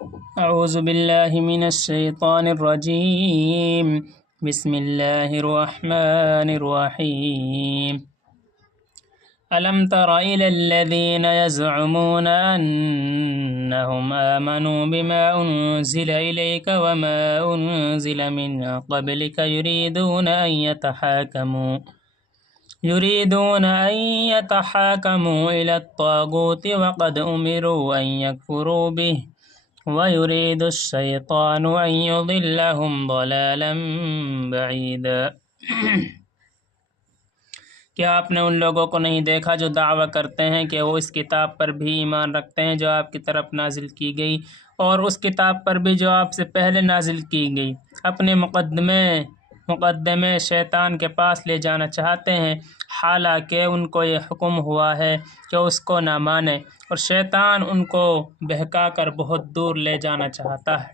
اعوذ باللہ من الشیطان الرجیم بسم اللہ الرحمن الرحیم ألم تر إلى الذين يزعمون أنهم آمنوا بما أنزل إليك وما أنزل من قبلك يريدون أن يتحاكموا إلى الطاغوت وقد أمروا أن يكفروا به ويريد الشيطان أن يضلهم ضلالا بعيدا۔ کیا آپ نے ان لوگوں کو نہیں دیکھا جو دعویٰ کرتے ہیں کہ وہ اس کتاب پر بھی ایمان رکھتے ہیں جو آپ کی طرف نازل کی گئی اور اس کتاب پر بھی جو آپ سے پہلے نازل کی گئی، اپنے مقدمے شیطان کے پاس لے جانا چاہتے ہیں، حالانکہ ان کو یہ حکم ہوا ہے کہ اس کو نہ مانیں، اور شیطان ان کو بہکا کر بہت دور لے جانا چاہتا ہے۔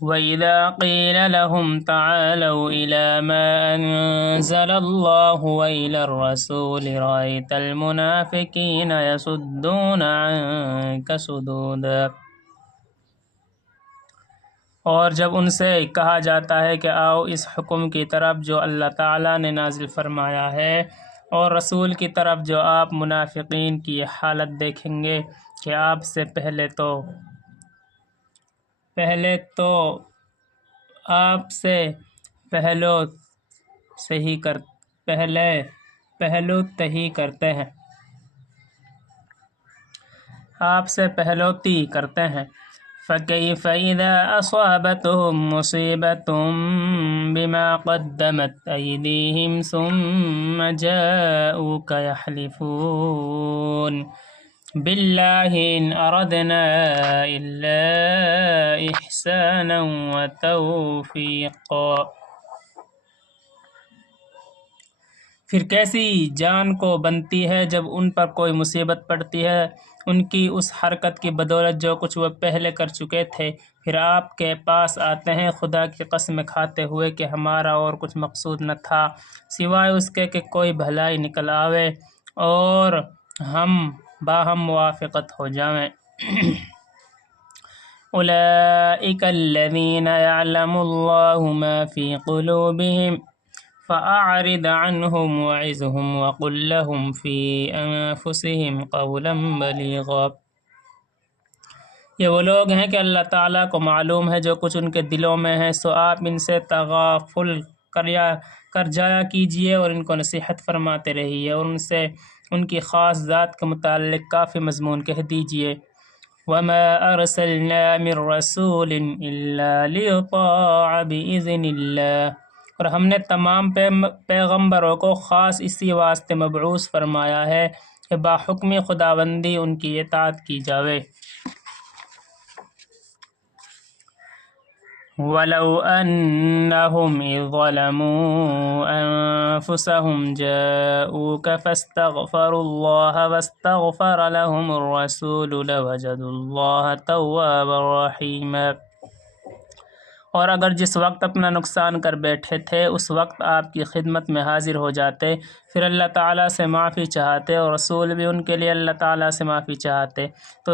وَإِذَا قِيلَ لَهُمْ تَعَالَوْا إِلَى مَا أَنزَلَ اللَّهُ وَإِلَى الرَّسُولِ رَأَيْتَ الْمُنَافِقِينَ يَصُدُّونَ عَنكَ صُدُودًا۔ اور جب ان سے کہا جاتا ہے کہ آؤ اس حکم کی طرف جو اللہ تعالیٰ نے نازل فرمایا ہے اور رسول کی طرف، جو آپ منافقین کی یہ حالت دیکھیں گے کہ آپ سے پہلے پہلوتی کرتے ہیں۔ فَكَيْفَ إِذَا أَصَابَتْهُم مُّصِيبَةٌ بِمَا قَدَّمَتْ أَيْدِيهِمْ ثُمَّ جَاءُوكَ يَحْلِفُونَ بِاللَّهِ إِنْ أَرَدْنَا إِلَّا إِحْسَانًا وَتَوْفِيقًا۔ پھر کیسی جان کو بنتی ہے جب ان پر کوئی مصیبت پڑتی ہے ان کی اس حرکت کی بدولت جو کچھ وہ پہلے کر چکے تھے، پھر آپ کے پاس آتے ہیں خدا کی قسم کھاتے ہوئے کہ ہمارا اور کچھ مقصود نہ تھا سوائے اس کے کہ کوئی بھلائی نکل آوے اور ہم باہم موافقت ہو جائیں۔ أولئك الذين يعلم الله ما في قلوبهم فأعرض عنهم وعظهم وقل لهم في أنفسهم قولا بليغا۔ یہ وہ لوگ ہیں کہ اللہ تعالیٰ کو معلوم ہے جو کچھ ان کے دلوں میں ہے، سو آپ ان سے تغافل کر جایا کیجیے اور ان کو نصیحت فرماتے رہیے اور ان سے ان کی خاص ذات کے متعلق کافی مضمون کہہ دیجیے۔ وَمَا أَرْسَلْنَا مِن رَّسُولٍ إِلَّا لِيُطَاعَ بِإِذْنِ اللَّهِ، اور ہم نے تمام پیغمبروں کو خاص اسی واسطے مبعوث فرمایا ہے کہ باحکم خداوندی ان کی اطاعت کی جاوے۔ وَلَوْ أَنَّهُمْ إِذ ظَلَمُوا أَنفُسَهُمْ جَاءُوكَ فَاسْتَغْفَرُوا اللَّهَ وَاسْتَغْفَرَ لَهُمُ الرَّسُولُ لَوَجَدُوا اللَّهَ تَوَّابًا رَّحِيمًا۔ اور اگر جس وقت اپنا نقصان کر بیٹھے تھے اس وقت آپ کی خدمت میں حاضر ہو جاتے، پھر اللہ تعالیٰ سے معافی چاہتے اور رسول بھی ان کے لیے اللہ تعالیٰ سے معافی چاہتے تو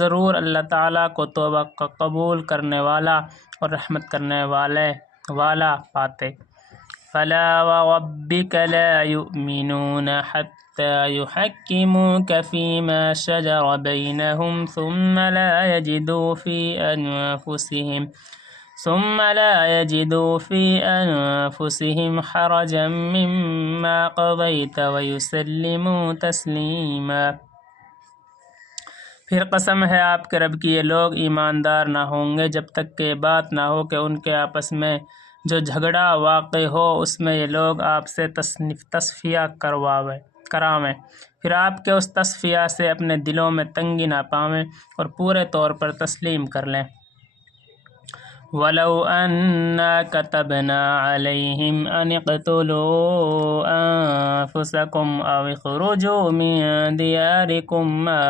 ضرور اللہ تعالیٰ کو توبہ قبول کرنے والا اور رحمت کرنے والا پاتے۔ فَلَا وَرَبِّكَ لَا يُؤْمِنُونَ حَتَّى يُحَكِّمُوكَ فِيمَا شَجَرَ بَيْنَهُمْ ثُمَّ لَا يَجِدُوا فِي أَنفُسِهِمْ حَرَجًا مِّمَّا قَضَيْتَ وَيُسَلِّمُوا تَسْلِيمًا۔ پھر قسم ہے آپ کے رب کی یہ لوگ ایماندار نہ ہوں گے جب تک کہ یہ بات نہ ہو کہ ان کے آپس میں جو جھگڑا واقع ہو اس میں یہ لوگ آپ سے تصفیہ کراویں، پھر آپ کے اس تصفیہ سے اپنے دلوں میں تنگی نہ پاویں اور پورے طور پر تسلیم کر لیں۔ وَلَوْ أَنَّا كَتَبْنَا عَلَيْهِمْ أَنِ اقْتُلُوا أَنفُسَكُمْ أَوِ اخْرُجُوا مِن دِيَارِكُمْ مَا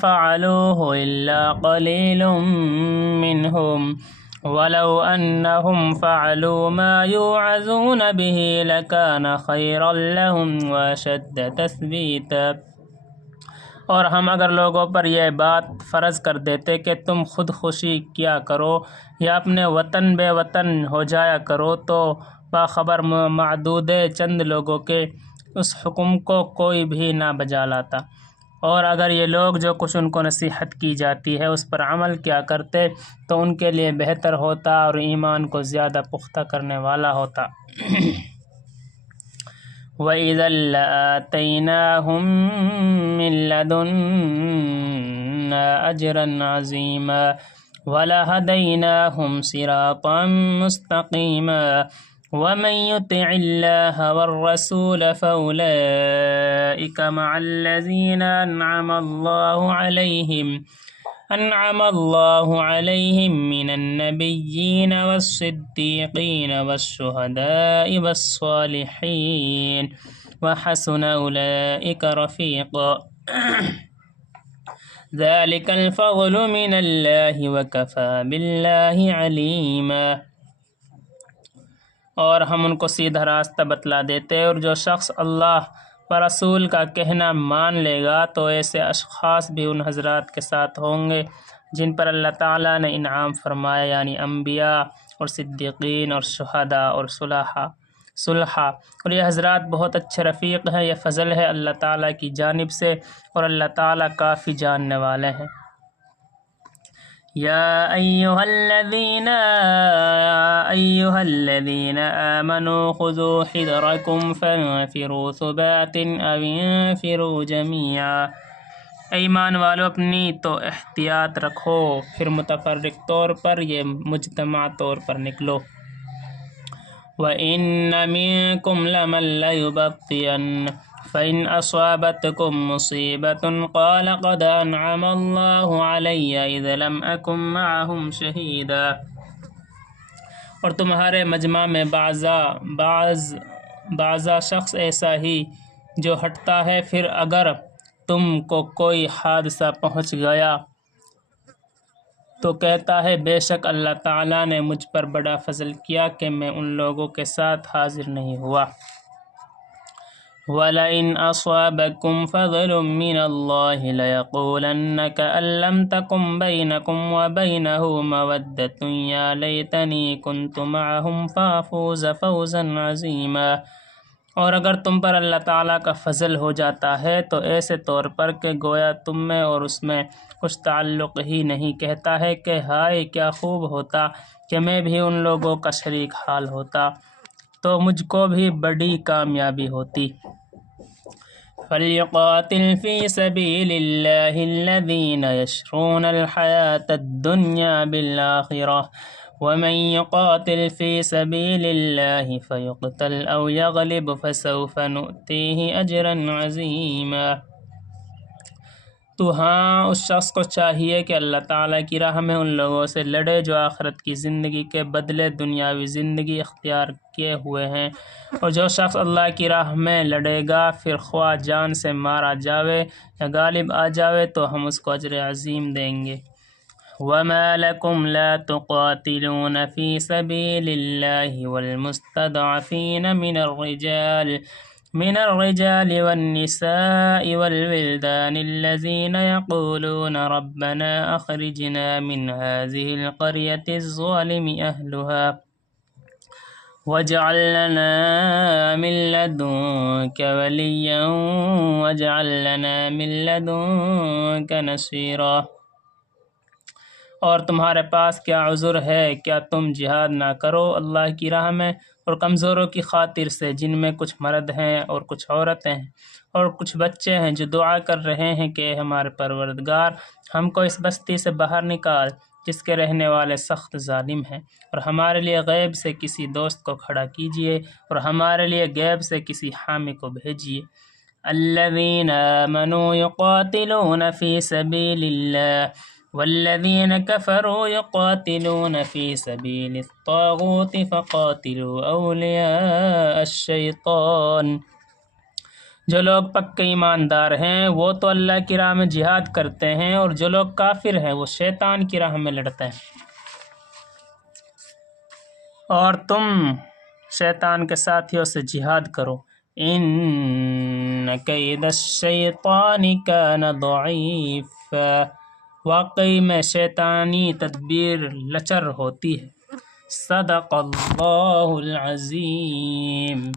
فَعَلُوهُ إِلَّا قَلِيلٌ مِّنْهُمْ وَلَوْ أَنَّهُمْ فَعَلُوا مَا يُوعَظُونَ بِهِ لَكَانَ خَيْرًا لَّهُمْ وَأَشَدَّ تَثْبِيتًا۔ اور ہم اگر لوگوں پر یہ بات فرض کر دیتے کہ تم خودکشی کیا کرو یا اپنے وطن بے وطن ہو جایا کرو تو باخبر معدود چند لوگوں کے اس حکم کو کوئی بھی نہ بجا لاتا، اور اگر یہ لوگ جو کچھ ان کو نصیحت کی جاتی ہے اس پر عمل کیا کرتے تو ان کے لیے بہتر ہوتا اور ایمان کو زیادہ پختہ کرنے والا ہوتا۔ وَإِذًا لَآتَيْنَاهُم مِّن لَّدُنَّا أَجْرًا عَظِيمًا وَلَهَدَيْنَاهُمْ صِرَاطًا مُّسْتَقِيمًا وَمَن يُطِعِ اللَّهَ وَالرَّسُولَ فَأُولَٰئِكَ مَعَ الَّذِينَ أَنْعَمَ اللَّهُ عَلَيْهِم مِّنَ النَّبِيِّينَ وَالصِّدِّيقِينَ وَالشُّهَدَاءِ وَالصَّالِحِينَ وَحَسُنَ أُولَٰئِكَ رَفِيقًا ذَلِكَ الْفَضْلُ مِنَ اللَّهِ وَكَفَىٰ بِاللَّهِ عَلِيمًا۔ اور ہم ان کو سیدھا راستہ بتلا دیتے، اور جو شخص اللہ و رسول کا کہنا مان لے گا تو ایسے اشخاص بھی ان حضرات کے ساتھ ہوں گے جن پر اللہ تعالیٰ نے انعام فرمایا، یعنی انبیاء اور صدیقین اور شہداء اور صلحاء، اور یہ حضرات بہت اچھے رفیق ہیں۔ یہ فضل ہے اللہ تعالیٰ کی جانب سے، اور اللہ تعالیٰ کافی جاننے والے ہیں۔ یا ایہا الذین آمنوا خذوا حذرکم فانفروا ثبات او انفروا جمیعا۔ ایمان والو اپنی تو احتیاط رکھو، پھر متفرق طور پر یا مجتمع طور پر نکلو۔ وَإِنَّ مِنكُمْ لَمَن لَّيُبَطِّئَنَّ فَإِنْ أَصَابَتْكُم مُّصِيبَةٌ قَالَ قَدْ أَنْعَمَ اللَّهُ عَلَيَّ إِذْ لَمْ أَكُن مَّعَهُمْ شَهِيدًا۔ اور تمہارے مجمع میں بعضا شخص ایسا ہی جو ہٹتا ہے، پھر اگر تم کو کوئی حادثہ پہنچ گیا تو کہتا ہے بے شک اللہ تعالیٰ نے مجھ پر بڑا فضل کیا کہ میں ان لوگوں کے ساتھ حاضر نہیں ہوا۔ وَلَئِنْ أَصَابَكُمْ فَضْلٌ مِّنَ اللَّهِ لَيَقُولَنَّ كَأَن لَّمْ تَكُن بَيْنَكُمْ وَبَيْنَهُ مَوَدَّةٌ يَا لَيْتَنِي كُنتُ مَعَهُمْ فَأَفُوزَ فَوْزًا عَظِيمًا۔ اور اگر تم پر اللہ تعالیٰ کا فضل ہو جاتا ہے تو ایسے طور پر کہ گویا تم میں اور اس میں کچھ تعلق ہی نہیں، کہتا ہے کہ ہائے کیا خوب ہوتا کہ میں بھی ان لوگوں کا شریک حال ہوتا، تو مجھ کو بھی بڑی کامیابی ہوتی۔ فَلْيُقَاتِلْ فِي سَبِيلِ اللَّهِ الَّذِينَ يَشْرُونَ الْحَيَاةَ الدُّنْيَا بِالْآخِرَةِ وَمَن يُقَاتِلْ فِي سَبِيلِ اللَّهِ فَيُقْتَلْ أَوْ يَغْلِبْ فَسَوْفَ نُؤْتِيهِ أَجْرًا عَظِيمًا۔ تو ہاں اس شخص کو چاہیے کہ اللہ تعالیٰ کی راہ میں ان لوگوں سے لڑے جو آخرت کی زندگی کے بدلے دنیاوی زندگی اختیار کیے ہوئے ہیں، اور جو شخص اللہ کی راہ میں لڑے گا پھر خواہ جان سے مارا جاوے یا غالب آ جاوے تو ہم اس کو اجر عظیم دیں گے۔ وَمَا لَكُمْ لَا تُقَاتِلُونَ فِي سَبِيلِ اللَّهِ وَالْمُسْتَضْعَفِينَ من الرجال والنساء والولدان الذين يقولون ربنا أخرجنا من هذه القرية الظالم أهلها واجعل لنا من لدنك وليا واجعل لنا من لدنك نصيرا۔ اور تمہارے پاس کیا عذر ہے، کیا تم جہاد نہ کرو اللہ کی راہ میں اور کمزوروں کی خاطر سے، جن میں کچھ مرد ہیں اور کچھ عورتیں ہیں اور کچھ بچے ہیں، جو دعا کر رہے ہیں کہ اے ہمارے پروردگار ہم کو اس بستی سے باہر نکال جس کے رہنے والے سخت ظالم ہیں، اور ہمارے لیے غیب سے کسی دوست کو کھڑا کیجیے اور ہمارے لیے غیب سے کسی حامی کو بھیجیے۔ الذین آمنوا یقاتلون فی سبیل اللہ والذین کفروا یقاتلون فی سبیل الطاغوت فقاتلوا اولیاء الشیطان۔ جو لوگ پکے ایماندار ہیں وہ تو اللہ کی راہ میں جہاد کرتے ہیں، اور جو لوگ کافر ہیں وہ شیطان کی راہ میں لڑتے ہیں، اور تم شیطان کے ساتھیوں سے جہاد کرو ان کید الشیطان کان ضعیفا، واقعی میں شیطانی تدبیر لچر ہوتی ہے۔ صدق اللہ العظیم۔